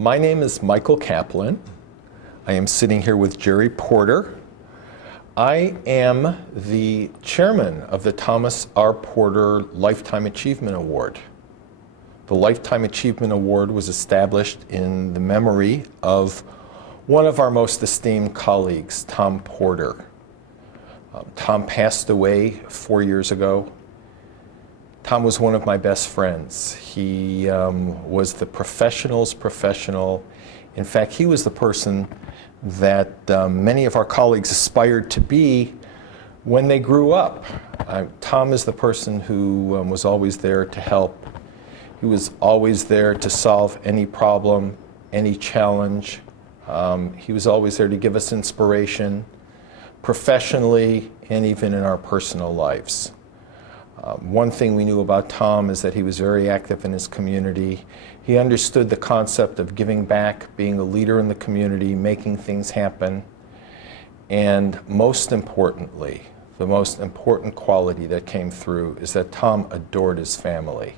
My name is Michael Kaplan. I am sitting here with Jerry Porter. I am the chairman of the Thomas R. Porter Lifetime Achievement Award. The Lifetime Achievement Award was established in the memory of one of our most esteemed colleagues, Tom Porter. Tom passed away 4 years ago. Tom was one of my best friends. He was the professional's professional. In fact, he was the person that many of our colleagues aspired to be when they grew up. Tom is the person who was always there to help. He was always there to solve any problem, any challenge. He was always there to give us inspiration, professionally and even in our personal lives. One thing we knew about Tom is that he was very active in his community. He understood the concept of giving back, being a leader in the community, making things happen. And most importantly, the most important quality that came through is that Tom adored his family.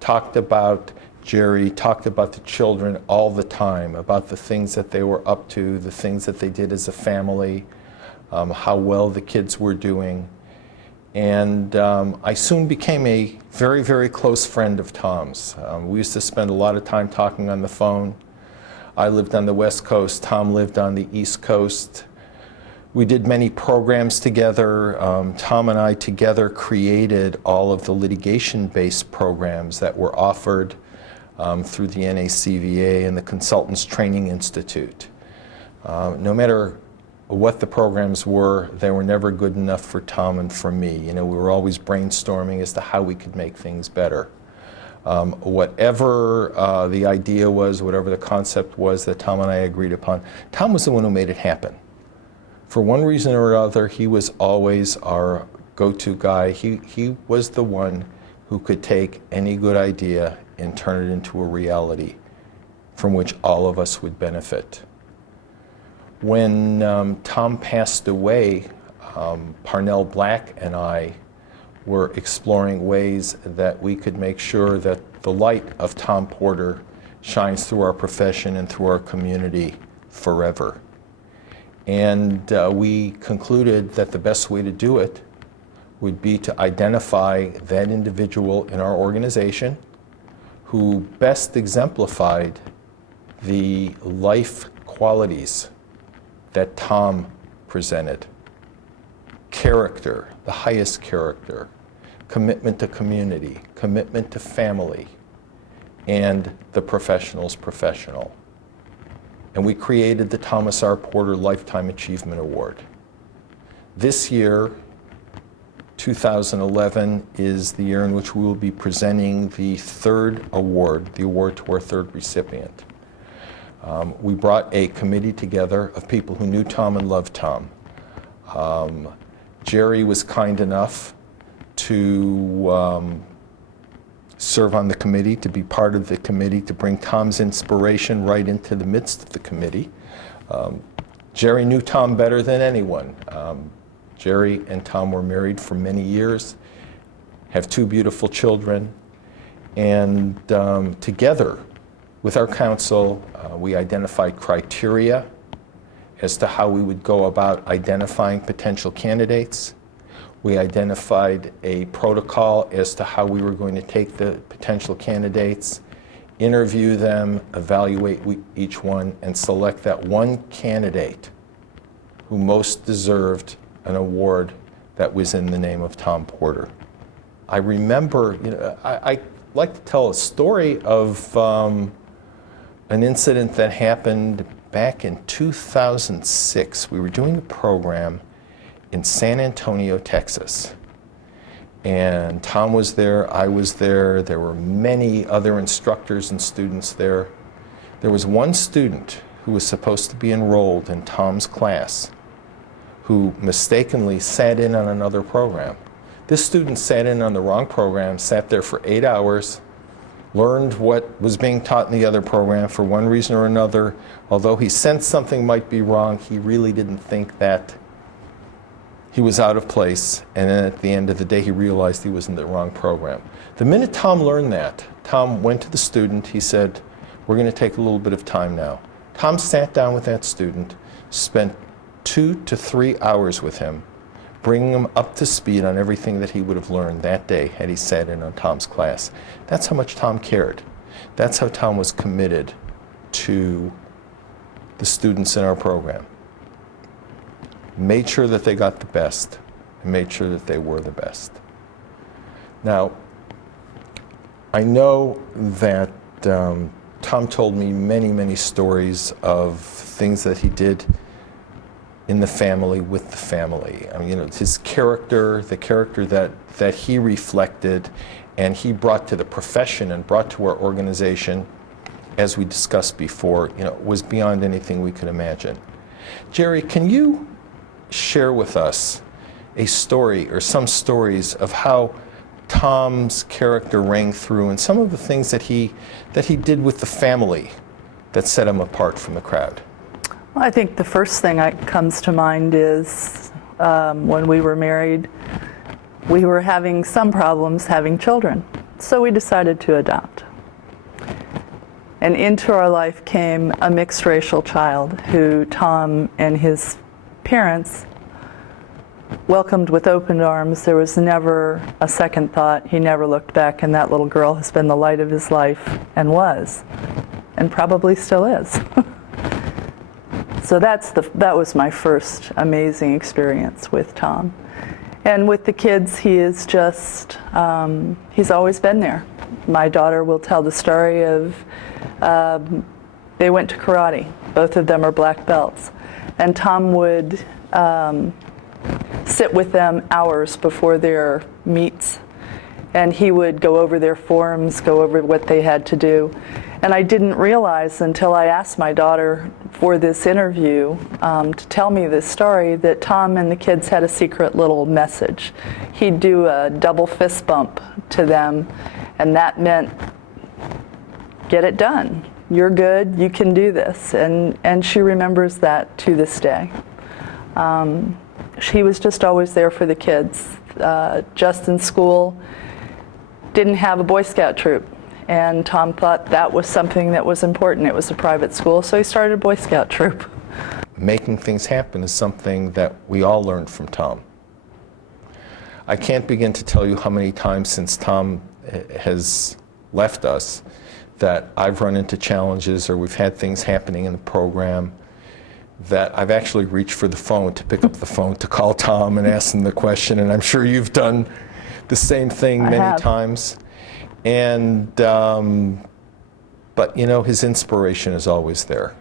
Talked about Jerry, talked about the children all the time, about the things that they were up to, the things that they did as a family, how well the kids were doing. And I soon became a very, very close friend of Tom's. We used to spend a lot of time talking on the phone. I lived on the West Coast, Tom lived on the East Coast. We did many programs together. Tom and I together created all of the litigation-based programs that were offered through the NACVA and the Consultants Training Institute. No matter what the programs were, they were never good enough for Tom and for me. You know, we were always brainstorming as to how we could make things better. Whatever the idea was, whatever the concept was that Tom and I agreed upon, Tom was the one who made it happen. For one reason or another, he was always our go-to guy. He was the one who could take any good idea and turn it into a reality from which all of us would benefit. When Tom passed away, Parnell Black and I were exploring ways that we could make sure that the light of Tom Porter shines through our profession and through our community forever. And we concluded that the best way to do it would be to identify that individual in our organization who best exemplified the life qualities that Tom presented. Character, the highest character, commitment to community, commitment to family, and the professional's professional. And we created the Thomas R. Porter Lifetime Achievement Award. This year, 2011, is the year in which we will be presenting the third award, the award to our third recipient. We brought a committee together of people who knew Tom and loved Tom. Jerry was kind enough to serve on the committee, to be part of the committee, to bring Tom's inspiration right into the midst of the committee. Jerry knew Tom better than anyone. Jerry and Tom were married for many years, have two beautiful children, and together with our council, we identified criteria as to how we would go about identifying potential candidates. We identified a protocol as to how we were going to take the potential candidates, interview them, evaluate each one, and select that one candidate who most deserved an award that was in the name of Tom Porter. I remember, I like to tell a story of an incident that happened back in 2006. We were doing a program in San Antonio, Texas. And Tom was there, I was there, there were many other instructors and students there. There was one student who was supposed to be enrolled in Tom's class who mistakenly sat in on another program. This student sat in on the wrong program, sat there for 8 hours, learned what was being taught in the other program. For one reason or another, although he sensed something might be wrong, he really didn't think that he was out of place, and then at the end of the day he realized he was in the wrong program. The minute Tom learned that, Tom went to the student, he said, We're going to take a little bit of time now. Tom sat down with that student, spent 2 to 3 hours with him, bringing him up to speed on everything that he would have learned that day had he sat in on Tom's class. That's how much Tom cared. That's how Tom was committed to the students in our program. Made sure that they got the best, and made sure that they were the best. Now, I know that Tom told me many, many stories of things that he did in the family, with the family. I mean, you know, his character, the character that he reflected and he brought to the profession and brought to our organization, as we discussed before, you know, was beyond anything we could imagine. Jerry, can you share with us a story or some stories of how Tom's character rang through and some of the things that he did with the family that set him apart from the crowd? Well, I think the first thing that comes to mind is when we were married, we were having some problems having children, so we decided to adopt. And into our life came a mixed racial child who Tom and his parents welcomed with open arms. There was never a second thought. He never looked back, and that little girl has been the light of his life, and was, and probably still is. So that was my first amazing experience with Tom. And with the kids, he is just, he's always been there. My daughter will tell the story of, they went to karate. Both of them are black belts. And Tom would sit with them hours before their meets. And he would go over their forms, go over what they had to do. And I didn't realize until I asked my daughter for this interview to tell me this story that Tom and the kids had a secret little message. He'd do a double fist bump to them, and that meant, get it done. You're good, you can do this. And she remembers that to this day. He was just always there for the kids. Just in school, didn't have a Boy Scout troop. And Tom thought that was something that was important. It was a private school, so he started a Boy Scout troop. Making things happen is something that we all learned from Tom. I can't begin to tell you how many times since Tom has left us that I've run into challenges or we've had things happening in the program that I've actually reached for the phone to pick up the phone to call Tom and ask him the question, and I'm sure you've done the same thing many times. And, but you know, his inspiration is always there.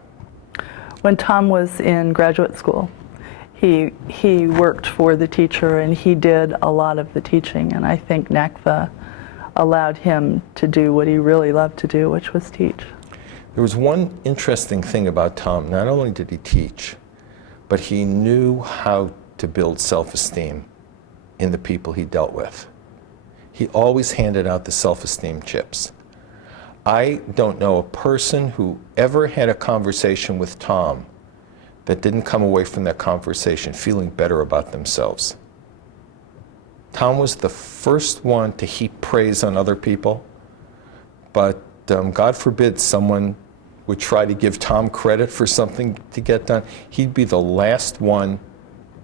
When Tom was in graduate school, he worked for the teacher and he did a lot of the teaching, and I think NACVA allowed him to do what he really loved to do, which was teach. There was one interesting thing about Tom. Not only did he teach, but he knew how to build self-esteem in the people he dealt with. He always handed out the self-esteem chips. I don't know a person who ever had a conversation with Tom that didn't come away from that conversation feeling better about themselves. Tom was the first one to heap praise on other people, but God forbid someone would try to give Tom credit for something to get done. He'd be the last one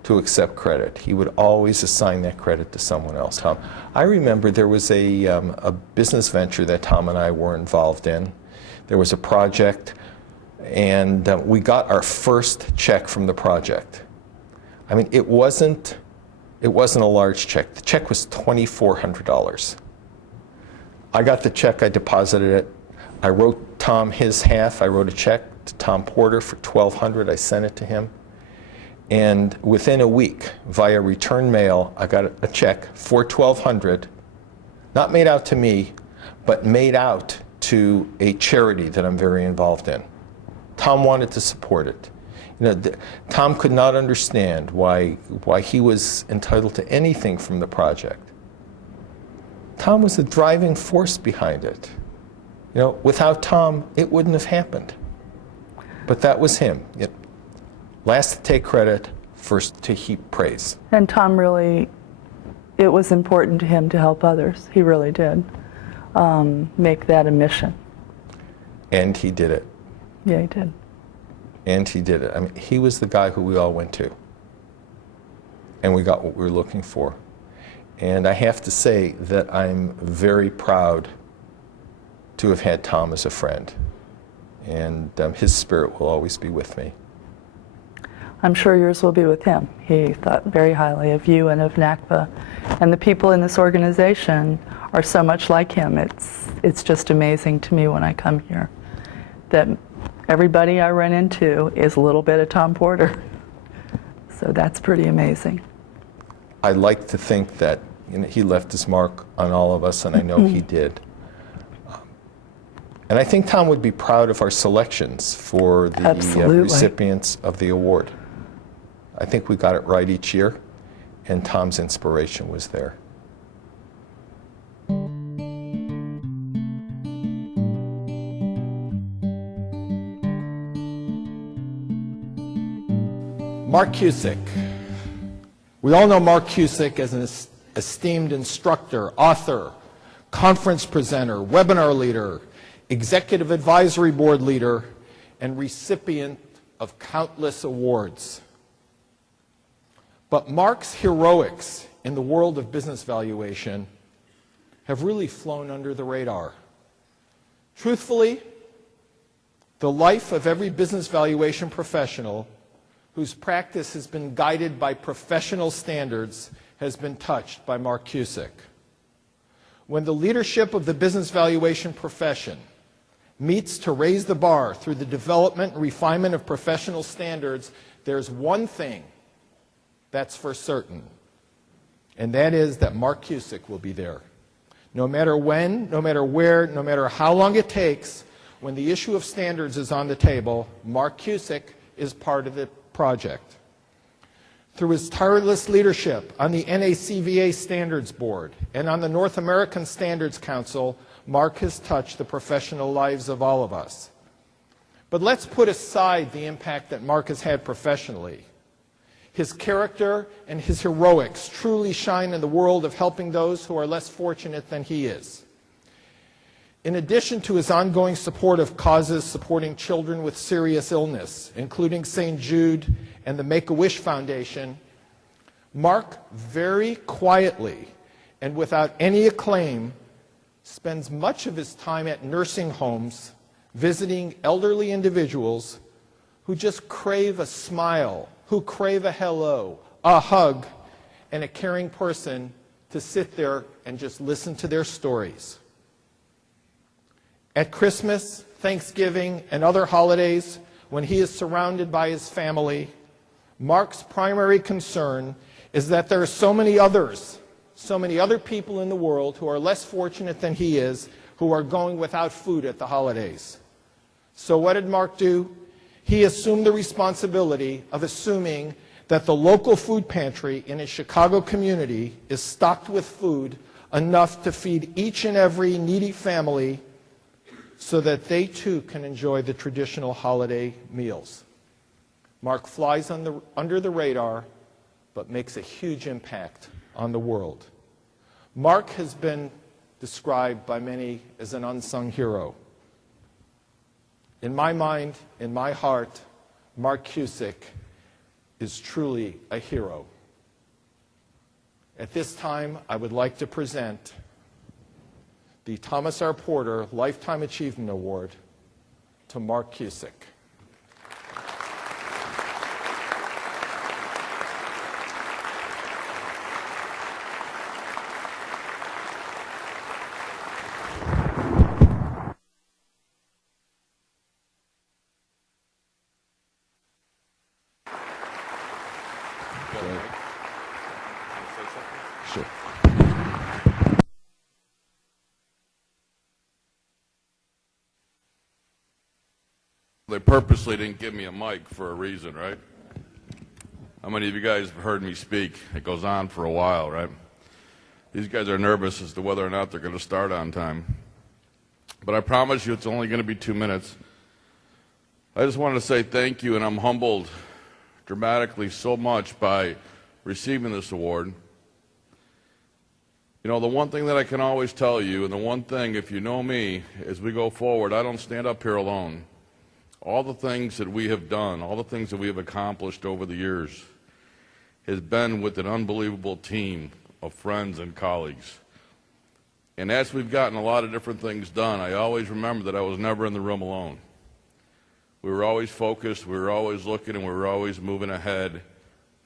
to accept credit. He would always assign that credit to someone else. I remember there was a business venture that Tom and I were involved in. There was a project, and we got our first check from the project. I mean, it wasn't a large check. The check was $2,400. I got the check, I deposited it. I wrote Tom his half. I wrote a check to Tom Porter for $1,200. I sent it to him. And within a week, via return mail, I got a check for $1,200, not made out to me, but made out to a charity that I'm very involved in. Tom wanted to support it. You know, Tom could not understand why he was entitled to anything from the project. Tom was the driving force behind it. You know, without Tom, it wouldn't have happened. But that was him. Last to take credit, first to heap praise. And Tom really, it was important to him to help others. He really did make that a mission. And he did it. Yeah, he did. And he did it. I mean, he was the guy who we all went to. And we got what we were looking for. And I have to say that I'm very proud to have had Tom as a friend. And his spirit will always be with me. I'm sure yours will be with him. He thought very highly of you and of NACVA. And the people in this organization are so much like him. It's just amazing to me when I come here that everybody I run into is a little bit of Tom Porter. So that's pretty amazing. I like to think that he left his mark on all of us, and I know he did. And I think Tom would be proud of our selections for the recipients of the award. I think we got it right each year, and Tom's inspiration was there. Mark Cusick. We all know Mark Cusick as an esteemed instructor, author, conference presenter, webinar leader, executive advisory board leader, and recipient of countless awards. But Mark's heroics in the world of business valuation have really flown under the radar. Truthfully, the life of every business valuation professional whose practice has been guided by professional standards has been touched by Mark Cusick. When the leadership of the business valuation profession meets to raise the bar through the development and refinement of professional standards, there's one thing that's for certain, and that is that Mark Cusick will be there. No matter when, no matter where, no matter how long it takes, when the issue of standards is on the table, Mark Cusick is part of the project. Through his tireless leadership on the NACVA Standards Board and on the North American Standards Council, Mark has touched the professional lives of all of us. But let's put aside the impact that Mark has had professionally. His character and his heroics truly shine in the world of helping those who are less fortunate than he is. In addition to his ongoing support of causes supporting children with serious illness, including St. Jude and the Make-A-Wish Foundation, Mark very quietly and without any acclaim spends much of his time at nursing homes visiting elderly individuals who just crave a smile, who crave a hello, a hug, and a caring person to sit there and just listen to their stories. At Christmas, Thanksgiving, and other holidays, when he is surrounded by his family, Mark's primary concern is that there are so many other people in the world who are less fortunate than he is, who are going without food at the holidays. So what did Mark do? He assumed the responsibility of assuming that the local food pantry in his Chicago community is stocked with food enough to feed each and every needy family so that they too can enjoy the traditional holiday meals. Mark flies under the radar, but makes a huge impact on the world. Mark has been described by many as an unsung hero. In my mind, in my heart, Mark Cusick is truly a hero. At this time, I would like to present the Thomas R. Porter Lifetime Achievement Award to Mark Cusick. Sure. They purposely didn't give me a mic for a reason, right? How many of you guys have heard me speak? It goes on for a while, right? These guys are nervous as to whether or not they're going to start on time. But I promise you it's only going to be 2 minutes. I just wanted to say thank you, and I'm humbled dramatically so much by receiving this award. You know, the one thing that I can always tell you, and the one thing, if you know me, as we go forward, I don't stand up here alone. All the things that we have done, all the things that we have accomplished over the years, has been with an unbelievable team of friends and colleagues. And as we've gotten a lot of different things done, I always remember that I was never in the room alone. We were always focused, we were always looking, and we were always moving ahead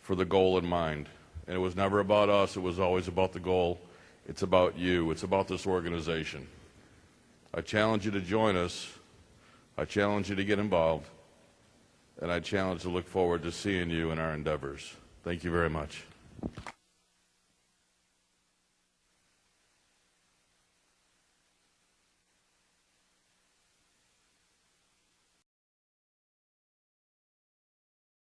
for the goal in mind. And it was never about us, it was always about the goal. It's about you, it's about this organization. I challenge you to join us, I challenge you to get involved, and I challenge you to look forward to seeing you in our endeavors. Thank you very much.